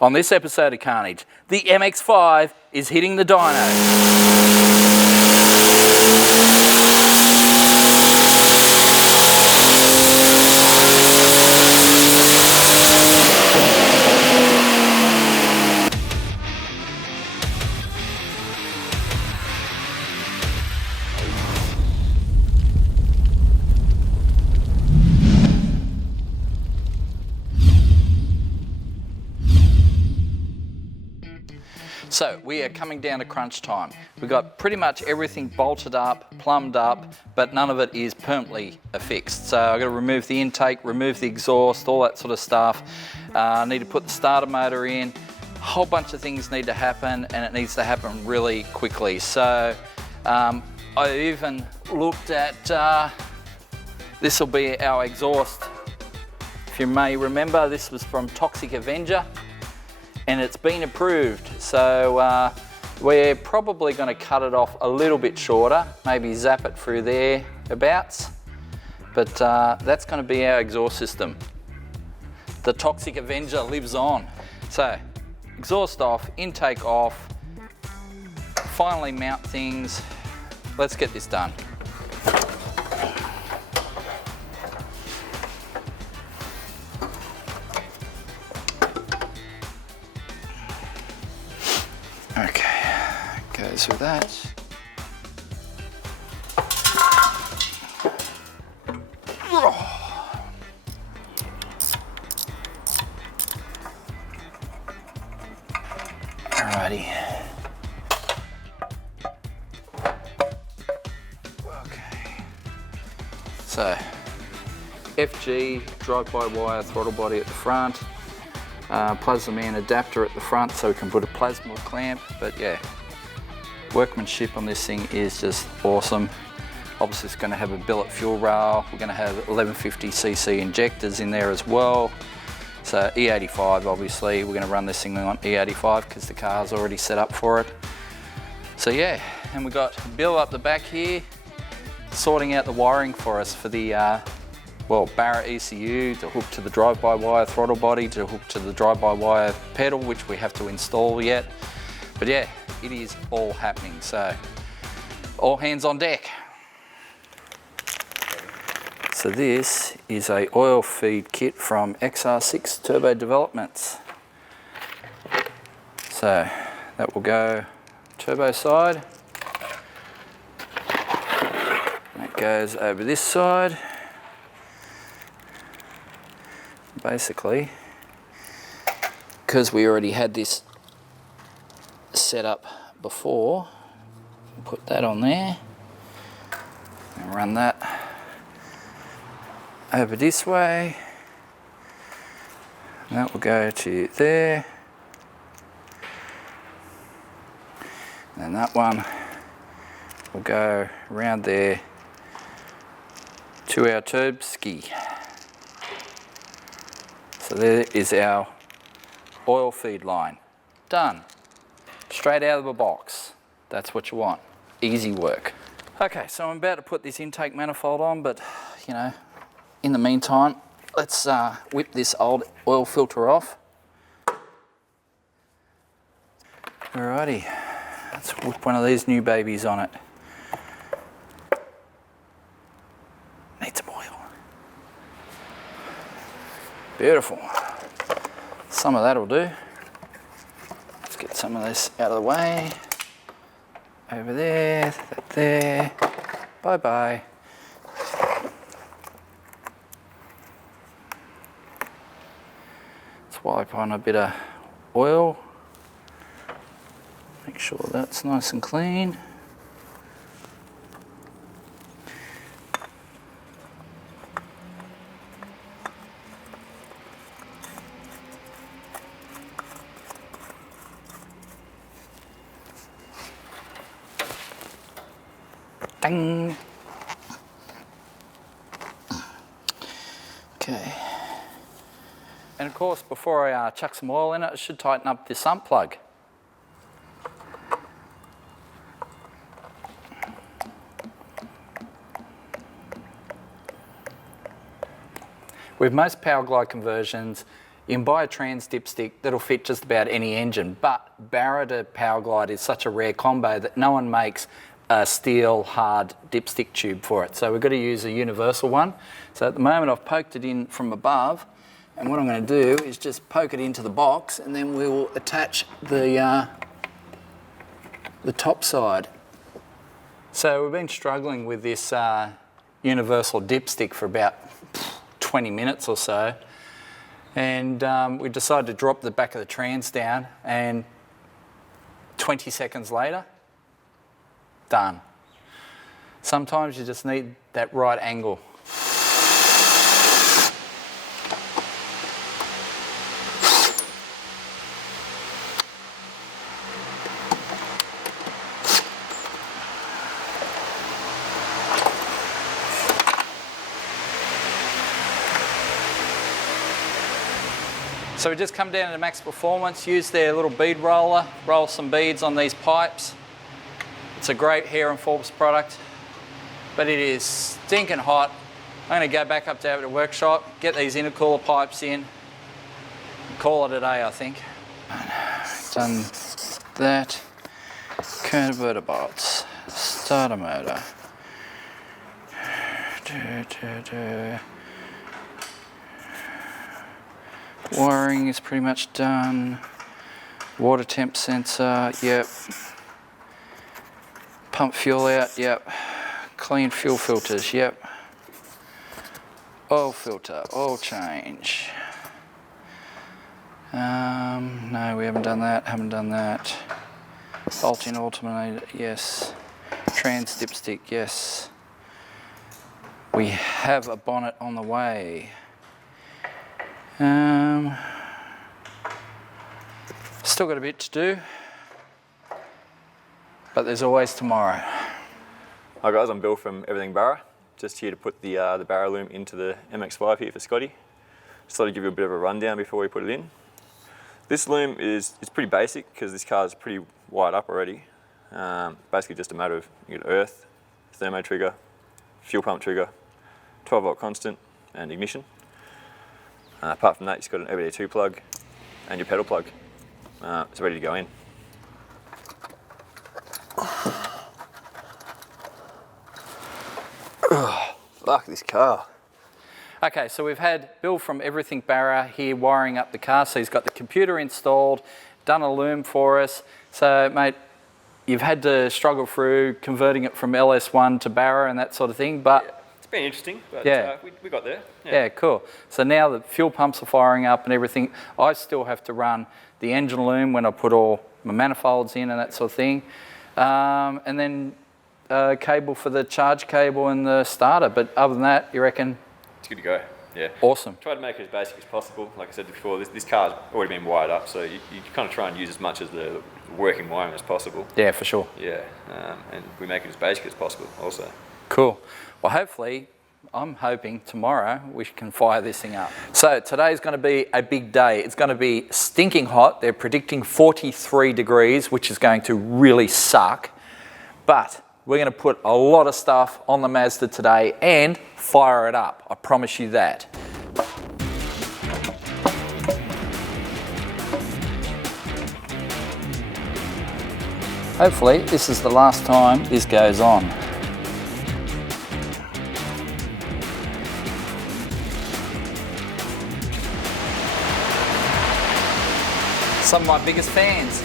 On this episode of Carnage, the MX5 is hitting the dyno. So we are coming down to crunch time. We've got pretty much everything bolted up, plumbed up, but none of it is permanently affixed. So I've got to remove the intake, remove the exhaust, all that sort of stuff. I need to put the starter motor in. A whole bunch of things need to happen, and it needs to happen really quickly. So I even looked at, this will be our exhaust. If you may remember, this was from Toxic Avenger, and it's been approved. So we're probably going to cut it off a little bit shorter, maybe zap it through there abouts. But that's going to be our exhaust system. The Toxic Avenger lives on. So exhaust off, intake off, finally mount things. Let's get this done. Okay, goes with that. Alrighty. Okay. So, FG drive-by-wire throttle body at the front. Plasma man adapter at the front so we can put a plasma clamp, but yeah, workmanship on this thing is just awesome. Obviously it's going to have a billet fuel rail, we're going to have 1150cc injectors in there as well. So E85 obviously, we're going to run this thing on E85 because the car's already set up for it. So yeah, and we've got Bill up the back here sorting out the wiring for us for the Barra ECU to hook to the drive-by-wire throttle body, to hook to the drive-by-wire pedal, which we have to install yet. But yeah, it is all happening, so all hands on deck. So this is a oil feed kit from XR6 Turbo Developments. So that will go turbo side. That goes over this side. Basically, because we already had this set up before, put that on there and run that over this way, and that will go to there, and that one will go around there to our Turbocharger. So there is our oil feed line. Done. Straight out of the box. That's what you want. Easy work. Okay, so I'm about to put this intake manifold on, but you know, in the meantime, let's whip this old oil filter off. Alrighty, let's whip one of these new babies on it. Need some oil. Beautiful. Some of that will do. Let's get some of this out of the way. Over there, that there. Bye-bye. Let's wipe on a bit of oil. Make sure that's nice and clean. Dang. Okay. And of course, before I chuck some oil in it, I should tighten up this sump plug. With most power glide conversions, You can buy a trans dipstick that'll fit just about any engine, but Barra to Powerglide is such a rare combo that no one makes a steel hard dipstick tube for it. So we've got to use a universal one. So at the moment I've poked it in from above, and what I'm going to do is just poke it into the box, and then we will attach the top side. So we've been struggling with this universal dipstick for about 20 minutes or so, and we decided to drop the back of the trans down, and 20 seconds later, done. Sometimes you just need that right angle. So we just come down to Max Performance, use their little bead roller, roll some beads on these pipes. It's a great hair and Forbes product, but it is stinking hot. I'm going to go back up to the workshop, get these intercooler pipes in, and call it a day, I think. Done that. Converter bolts, starter motor. Wiring is pretty much done. Water temp sensor, yep. Pump fuel out, yep. Clean fuel filters, yep. Oil filter, oil change. No, we haven't done that, haven't done that. Bolt-in alternator, yes. Trans dipstick, yes. We have a bonnet on the way. Still got a bit to do, but there's always tomorrow. Hi guys, I'm Bill from Everything Barra. Just here to put the Barra loom into the MX5 here for Scotty. Just thought I'd give you a bit of a rundown before we put it in. This loom is pretty basic because this car is pretty wired up already. Basically just a matter of you get earth, thermo trigger, fuel pump trigger, 12 volt constant and ignition. Apart from that, you've got an everyday 2 plug and your pedal plug. It's ready to go in. Fuck this car. Okay, so we've had Bill from Everything Barra here wiring up the car. So he's got the computer installed, done a loom for us. So mate, you've had to struggle through converting it from LS1 to Barra and that sort of thing, but yeah, it's been interesting, but we got there. Yeah, cool. So now the fuel pumps are firing up and everything. I still have to run the engine loom when I put all my manifolds in and that sort of thing. And then cable for the charge cable and the starter. But other than that, you reckon? It's good to go, yeah. Awesome. Try to make it as basic as possible. Like I said before, this car's already been wired up, so you kind of try and use as much of the working wiring as possible. Yeah, for sure. Yeah, and we make it as basic as possible also. Cool. Well, hopefully, I'm hoping tomorrow we can fire this thing up. So today's going to be a big day. It's going to be stinking hot. They're predicting 43 degrees, which is going to really suck. But we're going to put a lot of stuff on the Mazda today and fire it up. I promise you that. Hopefully, this is the last time this goes on. Some of my biggest fans.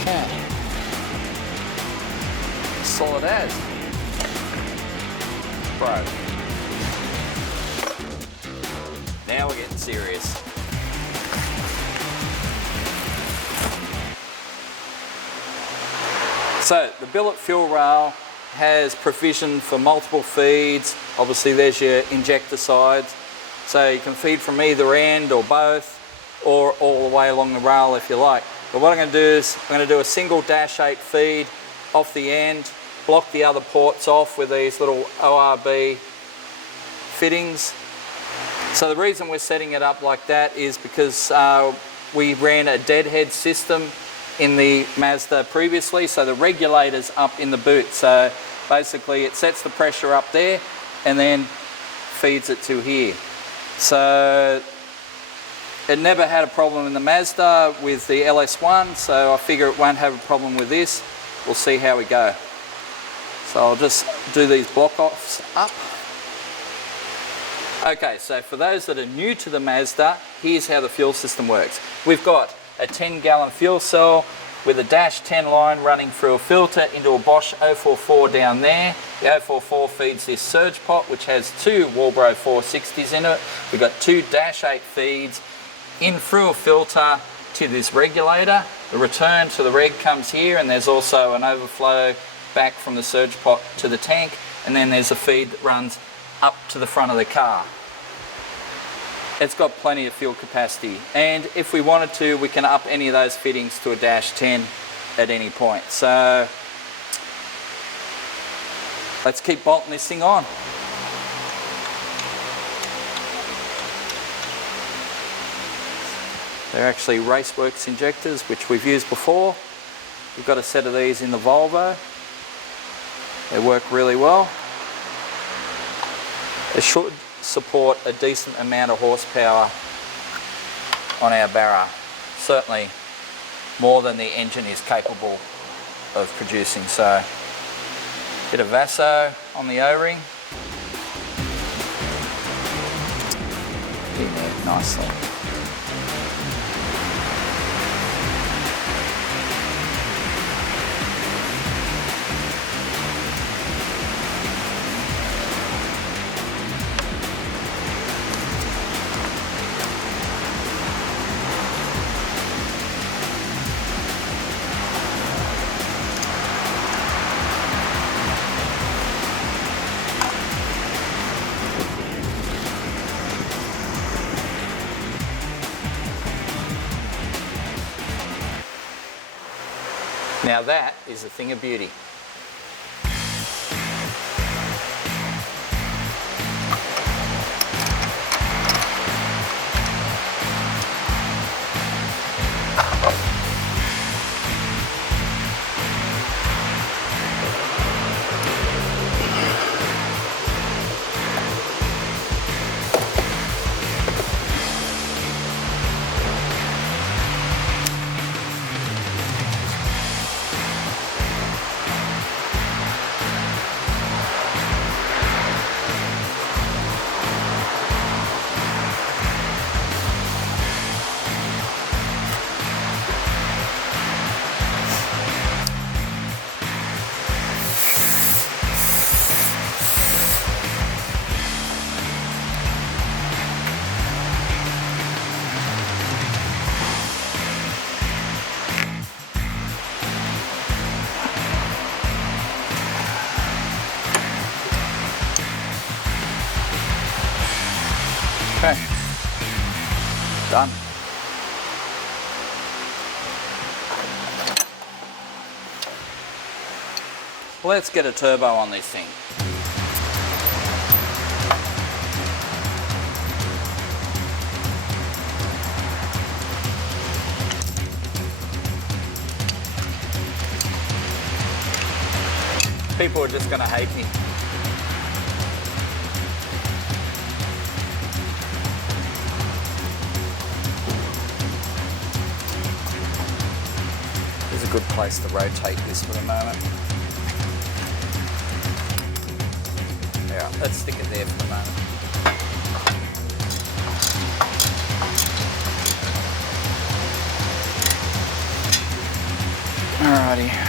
Okay. Solid as. Bro. Now we're getting serious. So the billet fuel rail has provision for multiple feeds. Obviously there's your injector sides. So you can feed from either end or both, or all the way along the rail if you like. But what I'm going to do is I'm going to do a single -8 feed off the end, block the other ports off with these little ORB fittings. So the reason we're setting it up like that is because we ran a deadhead system in the Mazda previously, so the regulator's up in the boot. So basically it sets the pressure up there and then feeds it to here. So it never had a problem in the Mazda with the LS1, so I figure it won't have a problem with this. We'll see how we go. So I'll just do these block offs up. Okay, so for those that are new to the Mazda, here's how the fuel system works. We've got a 10-gallon fuel cell with a dash 10 line running through a filter into a Bosch 044 down there. The 044 feeds this surge pot, which has two Walbro 460s in it. We've got two dash 8 feeds in through a filter to this regulator. The return to the reg comes here, and there's also an overflow back from the surge pot to the tank, and then there's a feed that runs up to the front of the car. It's got plenty of fuel capacity, and if we wanted to, we can up any of those fittings to a dash 10 at any point. So let's keep bolting this thing on. They're actually Raceworks injectors, which we've used before. We've got a set of these in the Volvo. They work really well. They should support a decent amount of horsepower on our Barra. Certainly more than the engine is capable of producing. So, bit of Vaso on the O-ring. In there nicely. Now that is a thing of beauty. Okay, done. Let's get a turbo on this thing. People are just going to hate me. This is a good place to rotate this for the moment. Yeah, let's stick it there for the moment. Alrighty.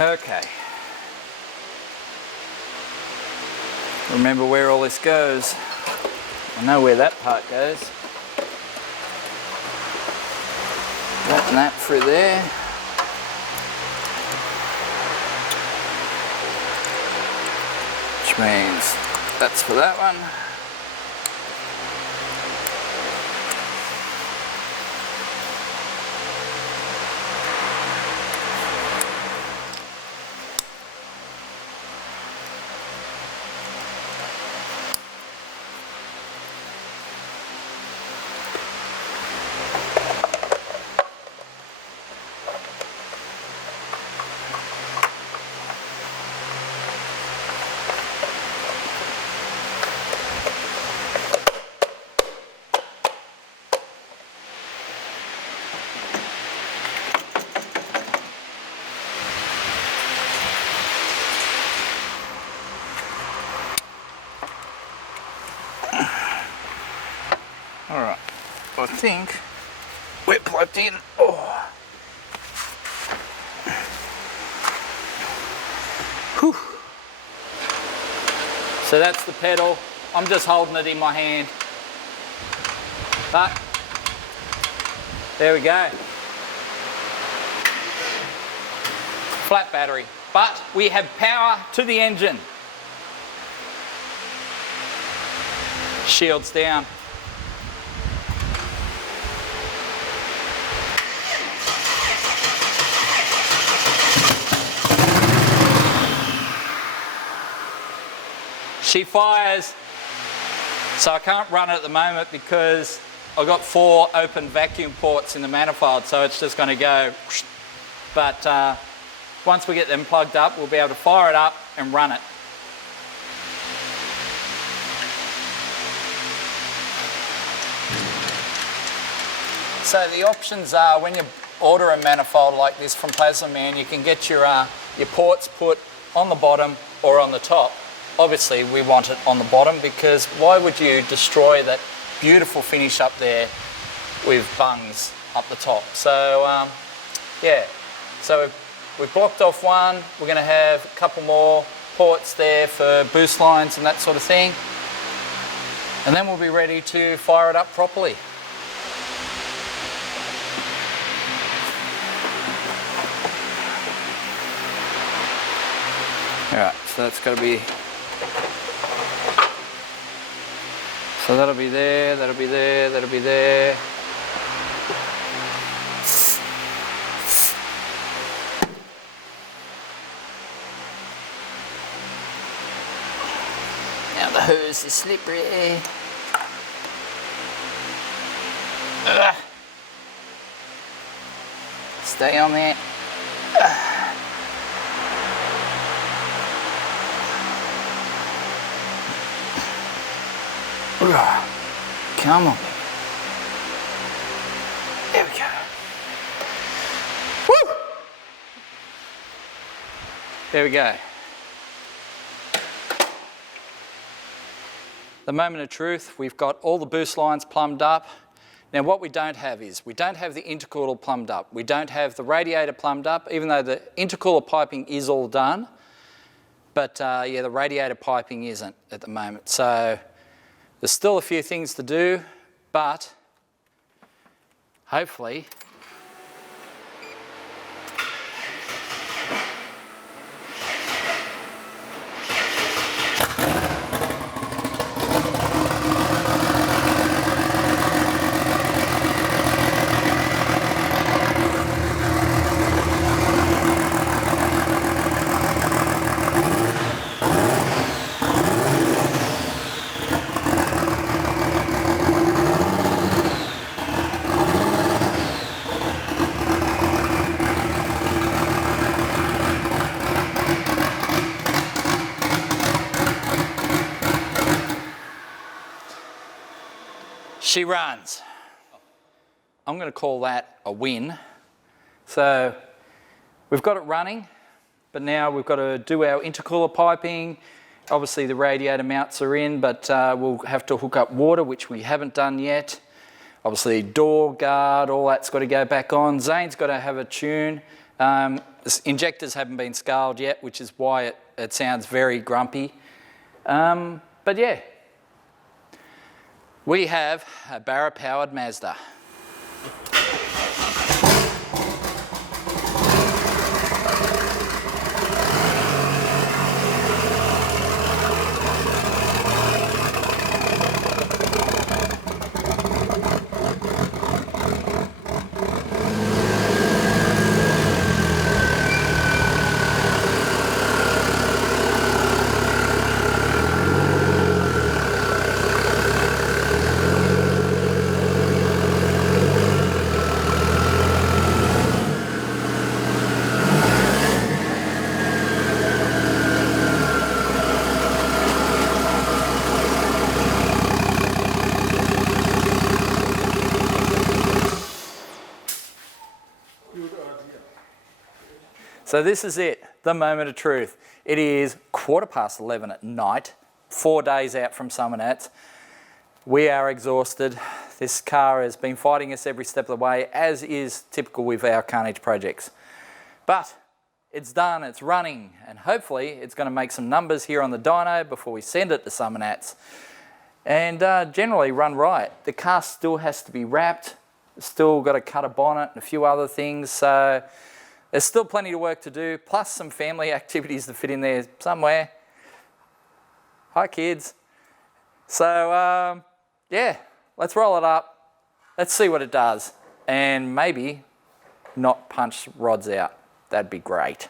Okay. Remember where all this goes. I know where that part goes. that and that through there. Which means that's for that one. Alright, I think we're plugged in. Oh. Whew. So that's the pedal. I'm just holding it in my hand. But there we go. Flat battery. But we have power to the engine. Shields down. She fires, so I can't run it at the moment because I've got 4 open vacuum ports in the manifold, so it's just going to go. But once we get them plugged up, we'll be able to fire it up and run it. So the options are, when you order a manifold like this from Plasma Man, you can get your ports put on the bottom or on the top. Obviously we want it on the bottom, because why would you destroy that beautiful finish up there with bungs up the top? So yeah, so we've blocked off one. We're going to have a couple more ports there for boost lines and that sort of thing, and then we'll be ready to fire it up properly. Alright, so that's got to be, so that'll be there, that'll be there, that'll be there. Now the hose is slippery. Ugh. Stay on there. Ugh. Come on. There we go. Woo! There we go. The moment of truth, we've got all the boost lines plumbed up. Now what we don't have is, we don't have the intercooler plumbed up. We don't have the radiator plumbed up, even though the intercooler piping is all done. But yeah, the radiator piping isn't at the moment. So there's still a few things to do, but hopefully she runs. I'm going to call that a win. So we've got it running, but now we've got to do our intercooler piping. Obviously the radiator mounts are in, but we'll have to hook up water, which we haven't done yet. Obviously door guard, all that's got to go back on. Zane's got to have a tune. Injectors haven't been scaled yet, which is why it sounds very grumpy. But yeah. We have a Barra-powered Mazda. So this is it, the moment of truth. It is 11:15 at night, 4 days out from Summer Nats. We are exhausted. This car has been fighting us every step of the way, as is typical with our Carnage projects. But it's done, it's running, and hopefully it's going to make some numbers here on the dyno before we send it to Summer Nats. And generally run right. The car still has to be wrapped, still got to cut a bonnet and a few other things, so there's still plenty of work to do, plus some family activities to fit in there somewhere. Hi kids. So yeah, let's roll it up, let's see what it does, and maybe not punch rods out. That'd be great.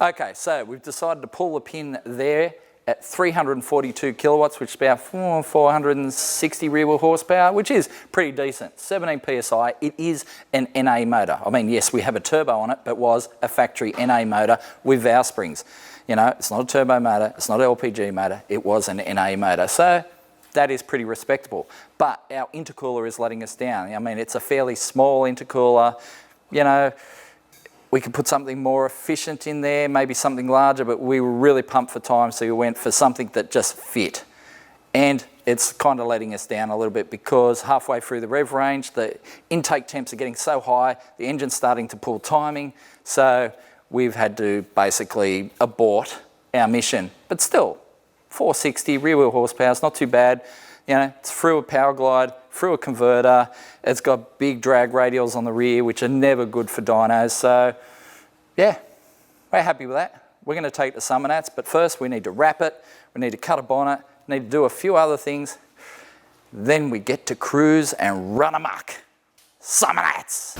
Okay, so we've decided to pull the pin there at 342 kilowatts, which is about 460 rear wheel horsepower, which is pretty decent. 17 PSI, it is an NA motor. I mean, yes, we have a turbo on it, but was a factory NA motor with valve springs. You know, it's not a turbo motor, it's not an LPG motor, it was an NA motor. So that is pretty respectable. But our intercooler is letting us down. I mean, it's a fairly small intercooler, you know. We could put something more efficient in there, maybe something larger, but we were really pumped for time, so we went for something that just fit. And it's kind of letting us down a little bit because halfway through the rev range, the intake temps are getting so high, the engine's starting to pull timing, so we've had to basically abort our mission. But still, 460 rear wheel horsepower is not too bad. You know, it's through a power glide, through a converter. It's got big drag radials on the rear, which are never good for dynos. So, yeah, we're happy with that. We're going to take it to Summer Nats, but first we need to wrap it, we need to cut a bonnet, need to do a few other things. Then we get to cruise and run amok. Summer Nats!